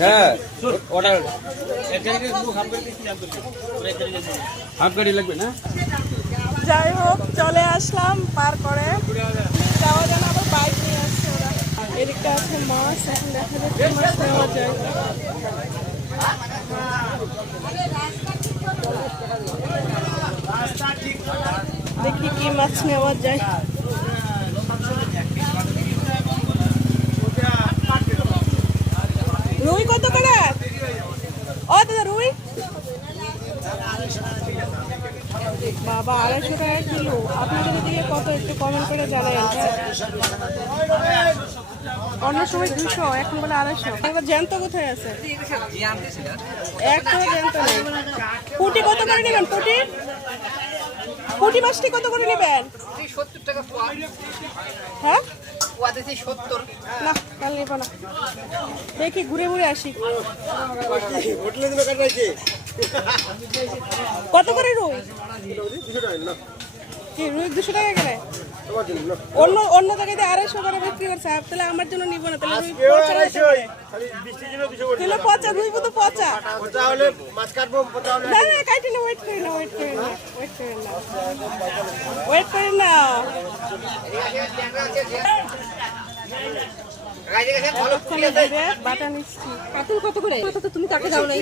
হ্যাঁ order half গাড়ি লাগবে না। যাই হোক চলে আসলাম পার করে যাওয়া যেন আবার বাইক নিয়ে আসছে ওরা। এদিকটা আছে মাছ, এখন দেখা যাচ্ছে মাছ নেওয়া যায়। দেখি কি মাছ নেওয়া যায়। রুই কত করে? ও দাদা রুই বাবা 250 টাকা কিলো। আপনাদের এদিকে কত একটু কমেন্ট করে জানাবেন। অন্য সময় 200, এখন বলে 250। এবার জ্যান্ত কোথায় আছে? একটা জ্যান্ত নেই। পুঁটি কত করে নেবেন? পুঁটি মাছটি কত করে নেবেন? 70 টাকা পোয়া। হ্যাঁ পোয়া দিছি 70। না কাল নেব না, দেখি ঘুরে ঘুরে আসি। কত করে রুই? কি রুই 200 টাকা করে? অন্য জায়গায় 250 করে বিক্রি করছে, তাহলে আমার জন্য নিব না। তাহলে রুই পচা রুই তো পচা। না না কাটি না, ওয়েট করেন না। বাটা নিচ্ছি। কাতুল কত করে? তুমি তাকে দাও নাই।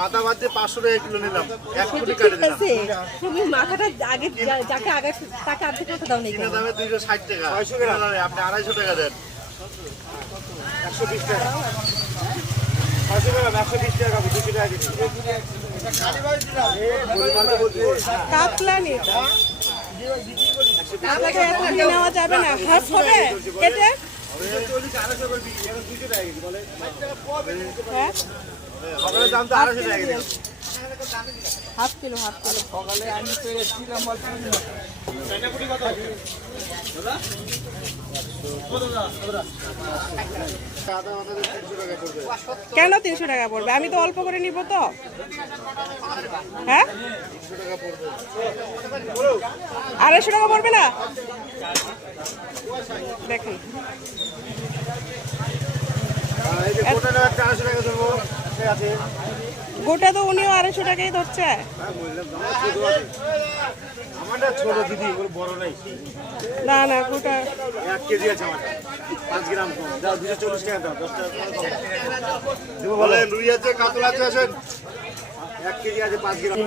মাথা বাদ 500 টাকা কিলো নিলাম। 1 কোটি কেটে দিলাম। তুমি মাথাটা আগে যাকে আগে তাকে অর্ধেক কত দাও নাই? কিনা দামে 260 টাকা। 600 টাকা আপনি 250 টাকা দেন। 120 টাকা। 500 টাকা 120 টাকা 200 টাকা দিচ্ছি। কাতলা নি। কাতলাকে এত নেওয়া যাবে না, হাফ হবে কেটে। হ্যাঁ সকালে দাম তো 250 টাকা দিলাম। Half kilo. সকালে আমি তো এসেছিলাম কেন 300 টাকা পড়বে? আমি তো অল্প করে নিব তো। হ্যাঁ 250 টাকা পড়বে না? দেখেন গোটা তো উনিও 250 টাকাই ধরছে। না না গোটা 1 কেজি আছে আমার 5 গ্রাম কম দাও 240 টাকা দাও 10 টাকা কম দেবো বলেন রুই আছে কাতলা আছে আসেন 1 কেজি আছে 5 গ্রাম